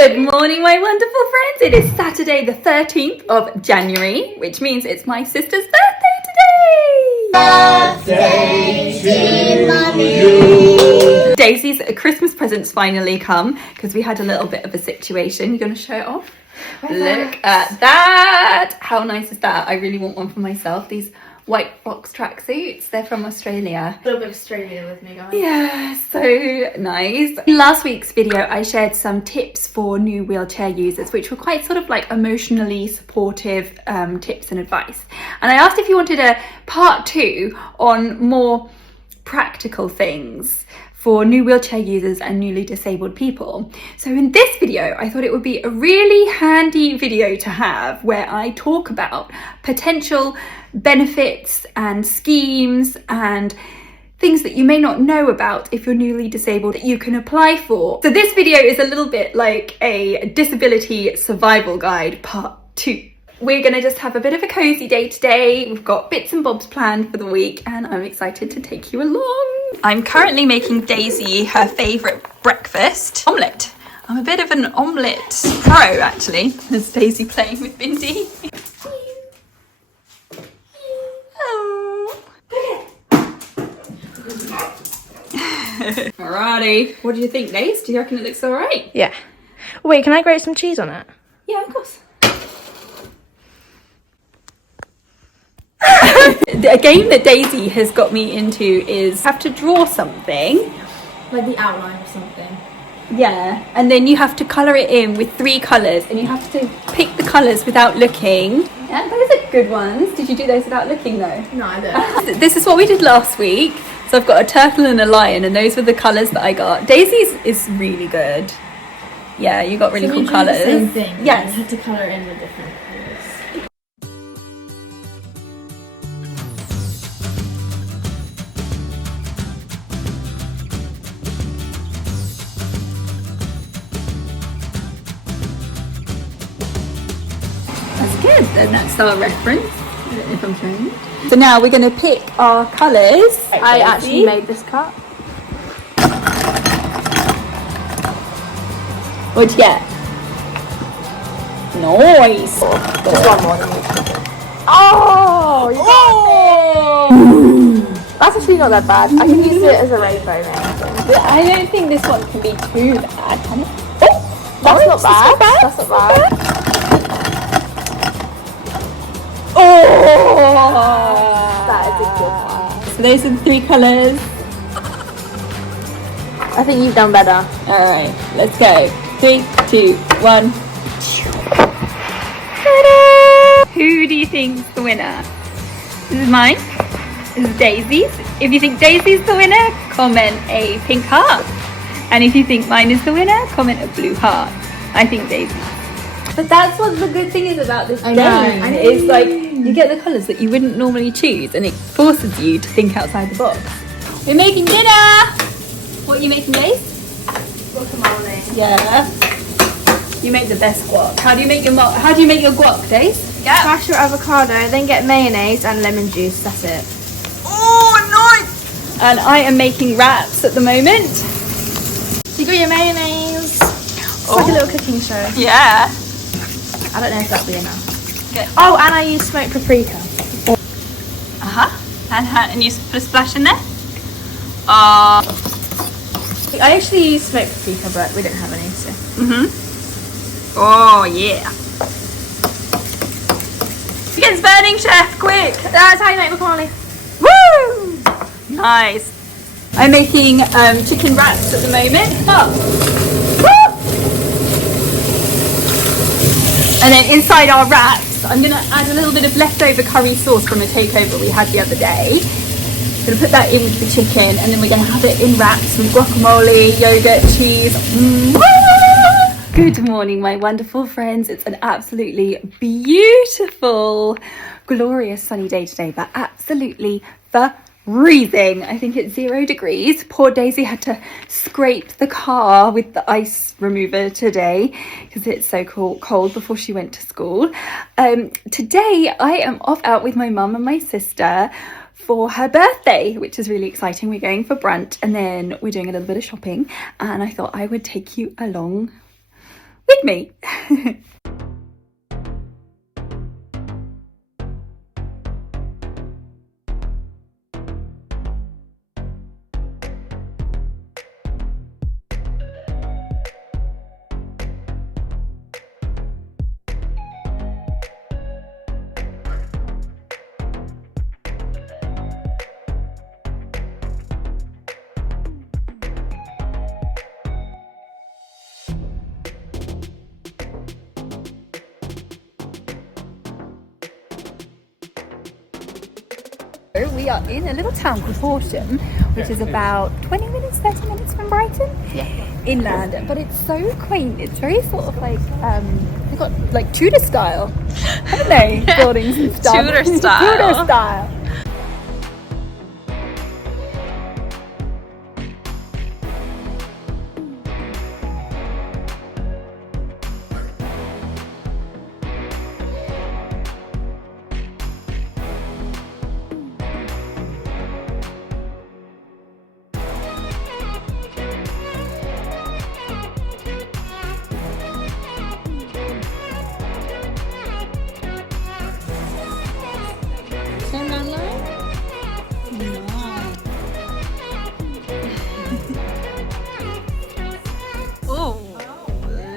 Good morning, my wonderful friends. It is Saturday the 13th of January, which means it's my sister's birthday today. Birthday to Mommy. Daisy's Christmas presents finally come because we had a little bit of a situation. You going to show it off? Look at that. How nice is that? I really want one for myself. These white box tracksuits, they're from Australia. A little bit of Australia with me, guys. Yeah, so nice. In last week's video I shared some tips for new wheelchair users, which were quite sort of like emotionally supportive tips and advice, and I asked if you wanted a part 2 on more practical things for new wheelchair users and newly disabled people. So in this video, I thought it would be a really handy video to have where I talk about potential benefits and schemes and things that you may not know about if you're newly disabled that you can apply for. So this video is a little bit like a disability survival guide part 2. We're gonna just have a bit of a cozy day today. We've got bits and bobs planned for the week and I'm excited to take you along. I'm currently making Daisy her favourite breakfast, omelette. I'm a bit of an omelette pro actually. There's Daisy playing with Bindi. Oh. Alrighty, what do you think, Daisy? Do you reckon it looks alright? Yeah. Wait, can I grate some cheese on it? Yeah, of course. A game that Daisy has got me into is have to draw something. Like the outline of something. Yeah, and then you have to colour it in with 3 colours and you have to pick the colours without looking. Yeah, those are good ones. Did you do those without looking though? No, I didn't. This is what we did last week. So I've got a turtle and a lion and those were the colours that I got. Daisy's is really good. Yeah, you got really cool colours. The same thing. Yes. You had to colour in with different colours. That's good, then that's our reference. I don't know if I'm showing it. So now we're going to pick our colours. I actually made this cut. What'd you get? Nice. Just one more than you. Oh! You got it! That's actually not that bad. I can use it as a rainbow now. But I don't think this one can be too bad, can it? Oh! That's not bad. That's not bad. Oh! That is a good one. So those are the 3 colours. I think you've done better. Alright, let's go. 3, 2, 1. Who do you think's the winner? This is mine. This is Daisy's. If you think Daisy's the winner, comment a pink heart. And if you think mine is the winner, comment a blue heart. I think Daisy's. But that's what the good thing is about this game. I know. It's like you get the colours that you wouldn't normally choose and it forces you to think outside the box. We're making dinner! What are you making, Daisy? Guacamole. Yeah. You make the best guac. How do you make your guac, Daisy? Yeah. Crush your avocado, then get mayonnaise and lemon juice. That's it. Oh, nice! And I am making wraps at the moment. So you got your mayonnaise. It's Oh. like a little cooking show. Yeah. I don't know if that'll be enough. Good. Oh, and I use smoked paprika. And you put a splash in there? I actually use smoked paprika, but we don't have any, so. Oh, yeah. It's burning, chef, quick. That's how you make guacamole. Woo! Nice. I'm making chicken wraps at the moment. Oh. Woo! And then inside our wraps, I'm going to add a little bit of leftover curry sauce from a takeover we had the other day. I'm going to put that in with the chicken and then we're going to have it in wraps with guacamole, yogurt, cheese. Good morning, my wonderful friends. It's an absolutely beautiful, glorious sunny day today, but absolutely freezing. I think it's 0 degrees. Poor Daisy had to scrape the car with the ice remover today because it's so cold before she went to school. Today I am off out with my mum and my sister for her birthday, which is really exciting. We're going for brunch and then we're doing a little bit of shopping, and I thought I would take you along with me. We are in a little town called Horsham, which is about 20 minutes, 30 minutes from Brighton, inland. But it's so quaint. It's very sort of like, they've got like Tudor style, haven't they? Buildings and stuff. Tudor style. Tudor style.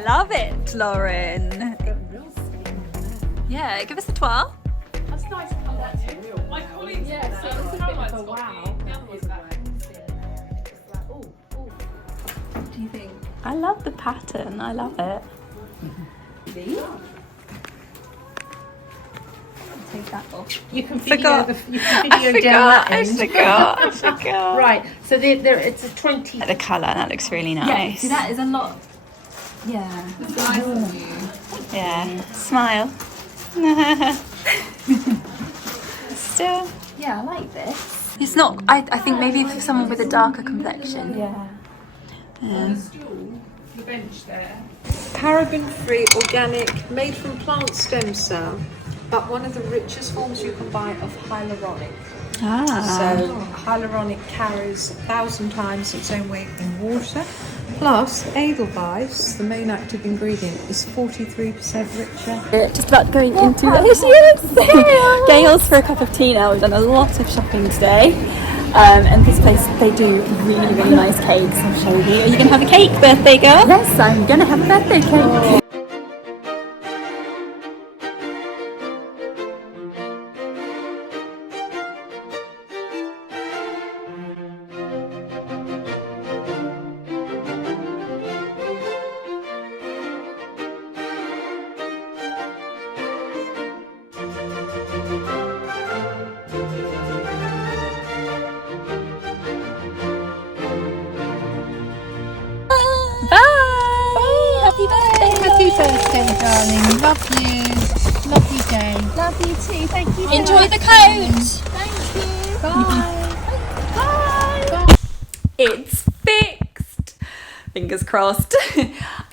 Love it, Lauren. Yeah, give us a twirl. That's nice to have that too. My colleagues, yeah, so it's a bit of a wow. What do you think? I love the pattern. I love it. Take that off. You can Forgot. you can video down that end. I forgot. Right, so there it's a 20. The colour, that looks really nice. Yeah, see that is a lot. Yeah. It's nice of you. Yeah. Smile. Still. Yeah, I like this. It's not, I think maybe for someone with a darker complexion. Yeah. The bench there. Paraben-free, organic, made from plant stem cell, but one of the richest forms you can buy of hyaluronic. So hyaluronic carries 1,000 times its own weight in water. Plus, Edelweiss, the main active ingredient, is 43% richer. We're just about going into the Gales for a cup of tea now. We've done a lot of shopping today. And this place, they do really, really nice cakes. I'll show you. Are you going to have a cake, birthday girl? Yes, I'm going to have a birthday cake. Happy birthday, darling. Love you. Lovely day. Love you too. Thank you. Enjoy the coat. Thank you. Bye. Bye. It's fixed. Fingers crossed.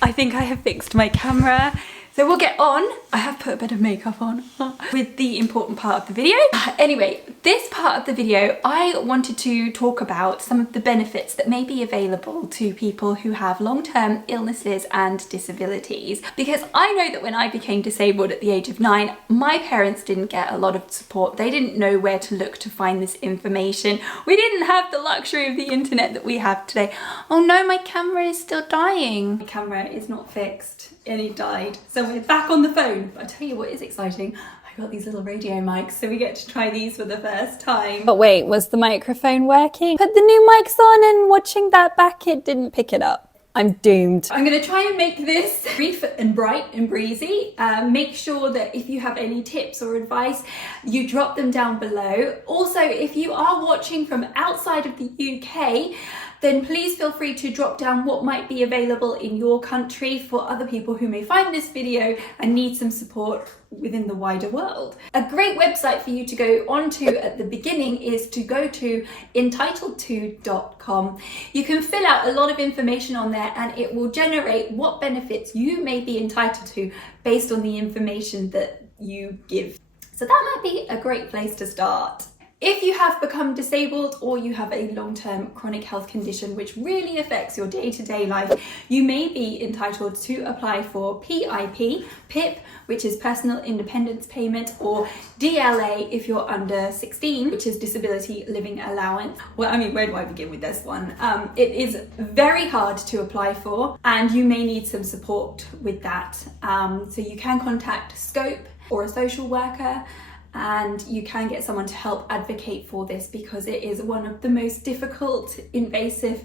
I think I have fixed my camera. So we'll get on. I have put a bit of makeup on with the important part of the video. Anyway, this part of the video, I wanted to talk about some of the benefits that may be available to people who have long-term illnesses and disabilities. Because I know that when I became disabled at the age of 9, my parents didn't get a lot of support. They didn't know where to look to find this information. We didn't have the luxury of the internet that we have today. Oh no, my camera is still dying. My camera is not fixed. And it died. So we're back on the phone. But I tell you what is exciting. I got these little radio mics, so we get to try these for the first time. But wait, was the microphone working? Put the new mics on and watching that back, it didn't pick it up. I'm doomed. I'm gonna try and make this brief and bright and breezy. Make sure that if you have any tips or advice, you drop them down below. Also, if you are watching from outside of the UK, then please feel free to drop down what might be available in your country for other people who may find this video and need some support within the wider world. A great website for you to go onto at the beginning is to go to entitled2.com. You can fill out a lot of information on there and it will generate what benefits you may be entitled to based on the information that you give. So that might be a great place to start. If you have become disabled or you have a long-term chronic health condition which really affects your day-to-day life, you may be entitled to apply for PIP, which is Personal Independence Payment, or DLA if you're under 16, which is Disability Living Allowance. Well, I mean, where do I begin with this one? It is very hard to apply for, and you may need some support with that. So you can contact Scope or a social worker, and you can get someone to help advocate for this, because it is one of the most difficult, invasive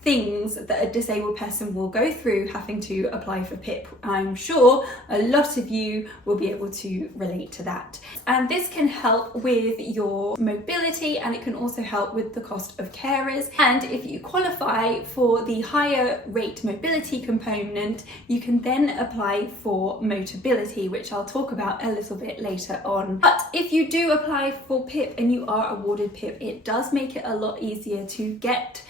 things that a disabled person will go through having to apply for PIP. I'm sure a lot of you will be able to relate to that. And this can help with your mobility, and it can also help with the cost of carers. And if you qualify for the higher rate mobility component, you can then apply for Motability, which I'll talk about a little bit later on. But if you do apply for PIP and you are awarded PIP, it does make it a lot easier to get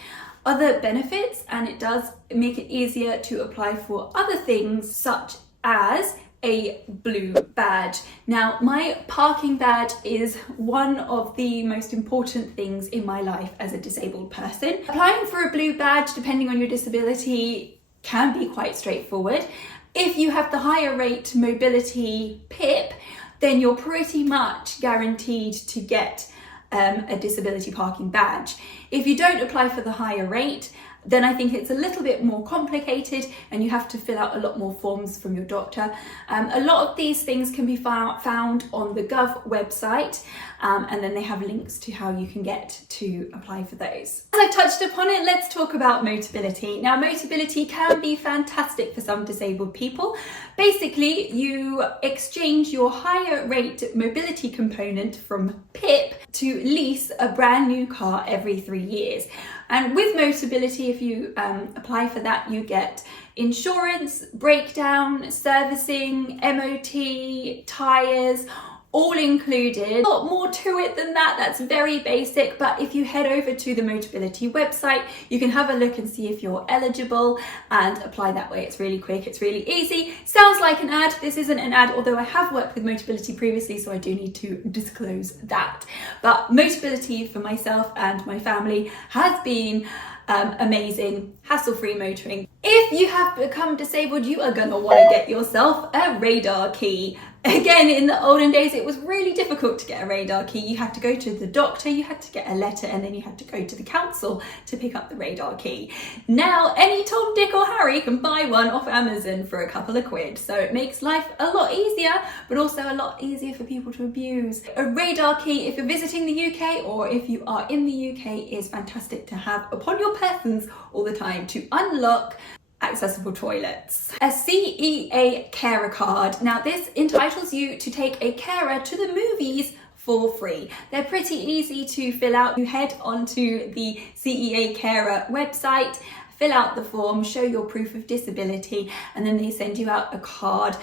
other benefits, and it does make it easier to apply for other things such as a blue badge. Now, my parking badge is one of the most important things in my life as a disabled person. Applying for a blue badge, depending on your disability, can be quite straightforward. If you have the higher rate mobility PIP, then you're pretty much guaranteed to get a disability parking badge. If you don't apply for the higher rate, then I think it's a little bit more complicated and you have to fill out a lot more forms from your doctor. A lot of these things can be found on the Gov website, and then they have links to how you can get to apply for those. As I've touched upon it, let's talk about Motability. Now, Motability can be fantastic for some disabled people. Basically, you exchange your higher rate mobility component from PIP to lease a brand new car every 3 years. And with Motability, if you apply for that, you get insurance, breakdown, servicing, MOT, tyres, all included. A lot more to it than that, that's very basic, but if you head over to the Motability website, you can have a look and see if you're eligible and apply that way. It's really quick, it's really easy. Sounds like an ad. This isn't an ad, although I have worked with Motability previously, so I do need to disclose that. But Motability for myself and my family has been amazing, hassle-free motoring. If you have become disabled, you are gonna want to get yourself a radar key. Again, in the olden days, it was really difficult to get a radar key. You had to go to the doctor, you had to get a letter, and then you had to go to the council to pick up the radar key. Now, any Tom, Dick or Harry can buy one off Amazon for a couple of quid. So it makes life a lot easier, but also a lot easier for people to abuse. A radar key, if you're visiting the UK or if you are in the UK, is fantastic to have upon your persons all the time to unlock accessible toilets. A CEA carer card. Now, this entitles you to take a carer to the movies for free. They're pretty easy to fill out. You head onto the CEA carer website, fill out the form, show your proof of disability, and then they send you out a card.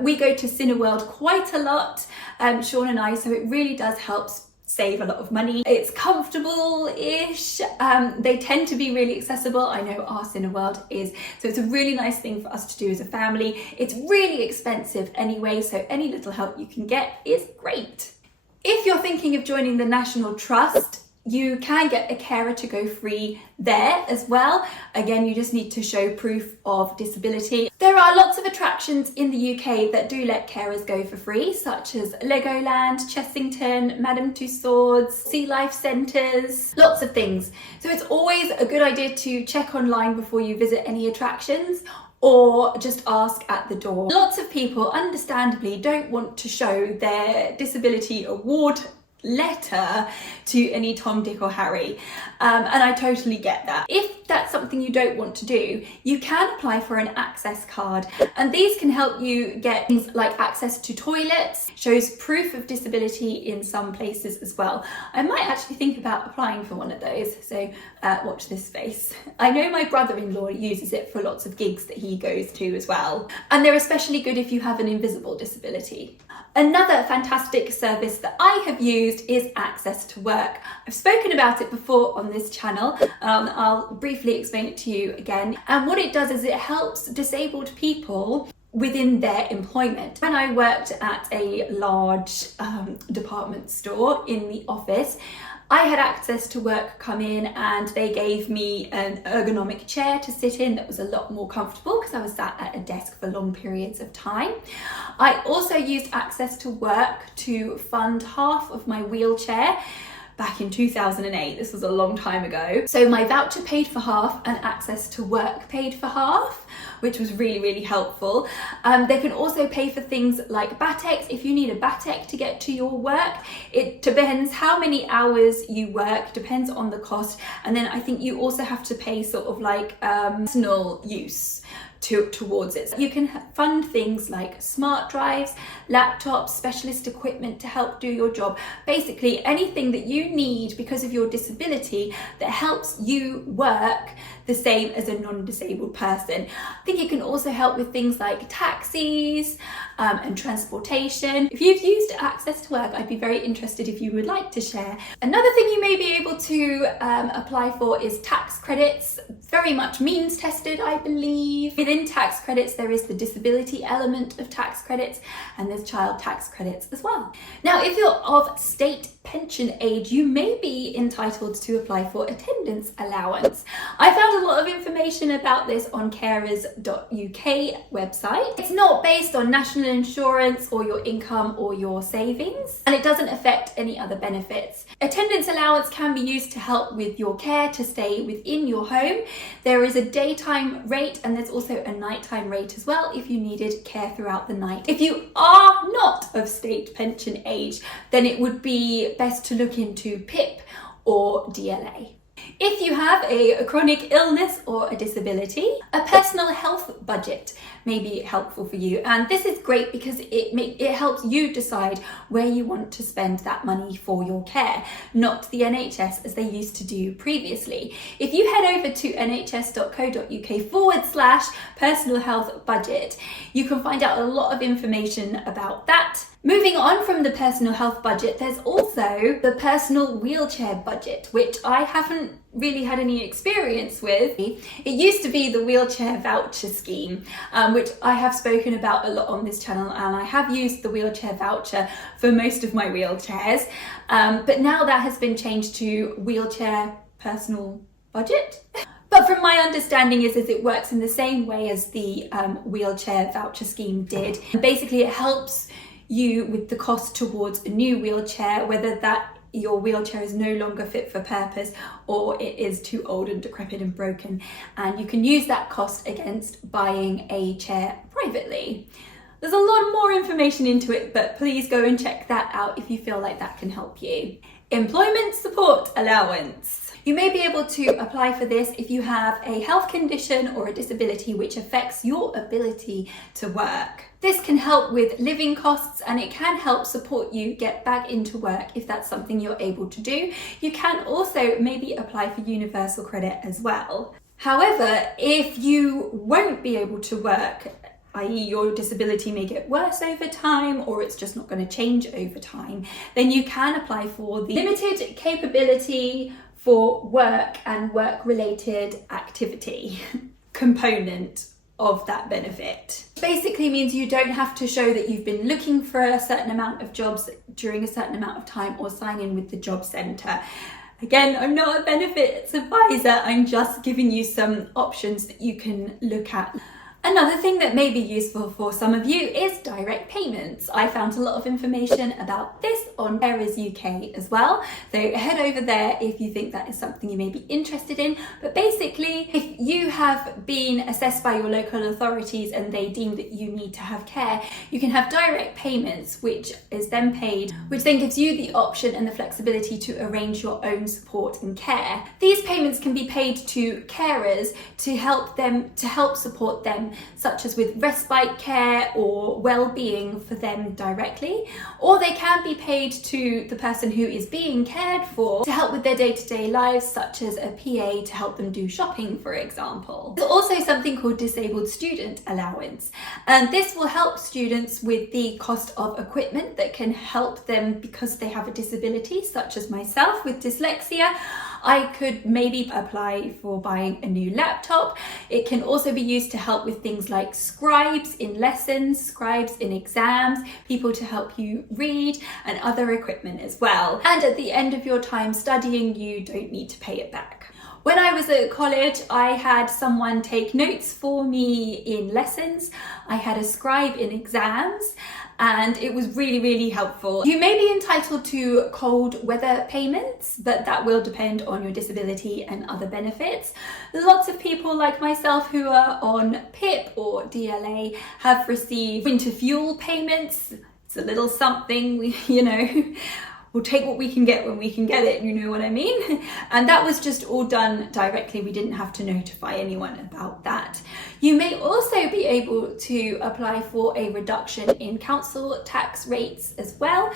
We go to Cineworld quite a lot, Shaun and I, so it really does help save a lot of money. It's comfortable-ish. They tend to be really accessible. I know our Cineworld is, so it's a really nice thing for us to do as a family. It's really expensive anyway, so any little help you can get is great. If you're thinking of joining the National Trust, you can get a carer to go free there as well. Again, you just need to show proof of disability. There are lots of attractions in the UK that do let carers go for free, such as Legoland, Chessington, Madame Tussauds, Sea Life Centres, lots of things. So it's always a good idea to check online before you visit any attractions, or just ask at the door. Lots of people, understandably, don't want to show their disability award letter to any Tom, Dick or Harry, and I totally get that. If that's something you don't want to do, you can apply for an access card, and these can help you get things like access to toilets, shows proof of disability in some places as well. I might actually think about applying for one of those, so watch this space. I know my brother-in-law uses it for lots of gigs that he goes to as well, and they're especially good if you have an invisible disability. Another fantastic service that I have used is Access to Work. I've spoken about it before on this channel. I'll briefly explain it to you again. And what it does is it helps disabled people within their employment. When I worked at a large department store in the office, I had access to work come in, and they gave me an ergonomic chair to sit in that was a lot more comfortable because I was sat at a desk for long periods of time. I also used access to work to fund half of my wheelchair back in 2008. This was a long time ago. So my voucher paid for half and access to work paid for half, which was really, really helpful. They can also pay for things like Batex. If you need a Batex to get to your work, it depends how many hours you work, depends on the cost. And then I think you also have to pay sort of like personal use towards it. You can fund things like smart drives, laptops, specialist equipment to help do your job. Basically anything that you need because of your disability that helps you work the same as a non-disabled person. I think it can also help with things like taxis and transportation. If you've used access to work, I'd be very interested if you would like to share. Another thing you may be able to apply for is tax credits. Very much means tested, I believe. Within tax credits, there is the disability element of tax credits, and there's child tax credits as well. Now, if you're of state pension age, you may be entitled to apply for attendance allowance. I found a lot of information about this on carers.uk website. It's not based on national insurance or your income or your savings, and it doesn't affect any other benefits. Attendance allowance can be used to help with your care to stay within your home. There is a daytime rate and there's also a nighttime rate as well if you needed care throughout the night. If you are not of state pension age, then it would be best to look into PIP or DLA. If you have a chronic illness or a disability, a personal health budget may be helpful for you. And this is great because it helps you decide where you want to spend that money for your care, not the NHS as they used to do previously. If you head over to nhs.co.uk/personal health budget, you can find out a lot of information about that. Moving on from the personal health budget, there's also the personal wheelchair budget, which I haven't really had any experience with. It used to be the wheelchair voucher scheme, which I have spoken about a lot on this channel, and I have used the wheelchair voucher for most of my wheelchairs, but now that has been changed to wheelchair personal budget. But from my understanding is it works in the same way as the wheelchair voucher scheme did. Basically, it helps you with the cost towards a new wheelchair, whether that your wheelchair is no longer fit for purpose or it is too old and decrepit and broken, and you can use that cost against buying a chair privately. There's a lot more information into it, but please go and check that out if you feel like that can help you. Employment support allowance. You may be able to apply for this if you have a health condition or a disability which affects your ability to work. This can help with living costs, and it can help support you get back into work if that's something you're able to do. You can also maybe apply for universal credit as well. However, if you won't be able to work, i.e. your disability may get worse over time or it's just not going to change over time, then you can apply for the limited capability for work and work-related activity component of that benefit. Basically means you don't have to show that you've been looking for a certain amount of jobs during a certain amount of time or sign in with the job centre. Again, I'm not a benefits advisor, I'm just giving you some options that you can look at. Another thing that may be useful for some of you is direct payments. I found a lot of information about this on Carers UK as well, so head over there if you think that is something you may be interested in. But basically, if you have been assessed by your local authorities and they deem that you need to have care, you can have direct payments, which is then paid, which then gives you the option and the flexibility to arrange your own support and care. These payments can be paid to carers to help support them, such as with respite care or well-being for them directly, or they can be paid to the person who is being cared for to help with their day-to-day lives, such as a PA to help them do shopping, for example. There's also something called disabled student allowance, and this will help students with the cost of equipment that can help them because they have a disability, such as myself with dyslexia. I could maybe apply for buying a new laptop. It can also be used to help with things like scribes in lessons, scribes in exams, people to help you read, and other equipment as well. And at the end of your time studying, you don't need to pay it back. When I was at college, I had someone take notes for me in lessons. I had a scribe in exams, and it was really, really helpful. You may be entitled to cold weather payments, but that will depend on your disability and other benefits. Lots of people like myself who are on PIP or DLA have received winter fuel payments. It's a little something, we'll take what we can get when we can get it, you know what I mean? And that was just all done directly. We didn't have to notify anyone about that. You may also be able to apply for a reduction in council tax rates as well.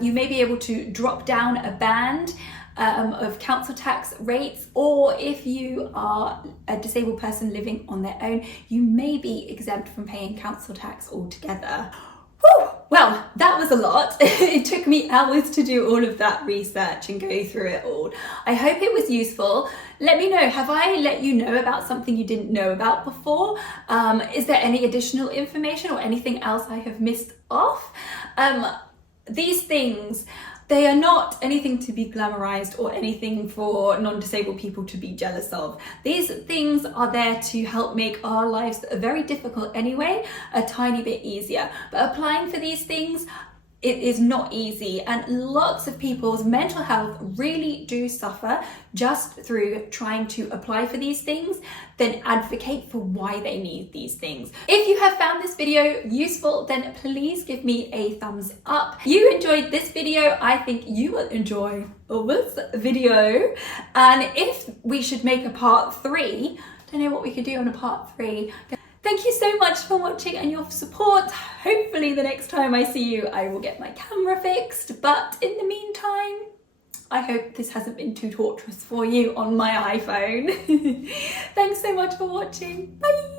You may be able to drop down a band of council tax rates, or if you are a disabled person living on their own, you may be exempt from paying council tax altogether. Whew. Well, that was a lot. It took me hours to do all of that research and go through it all. I hope it was useful. Let me know, have I let you know about something you didn't know about before? Is there any additional information or anything else I have missed off? These things, they are not anything to be glamorized or anything for non-disabled people to be jealous of. These things are there to help make our lives that are very difficult anyway a tiny bit easier. But applying for these things, it is not easy, and lots of people's mental health really do suffer just through trying to apply for these things, then advocate for why they need these things. If you have found this video useful, then please give me a thumbs up. If you enjoyed this video, I think you will enjoy this video. And if we should make a part 3, I don't know what we could do on a part 3. Thank you so much for watching and your support. Hopefully the next time I see you, I will get my camera fixed. But in the meantime, I hope this hasn't been too torturous for you on my iPhone. Thanks so much for watching. Bye.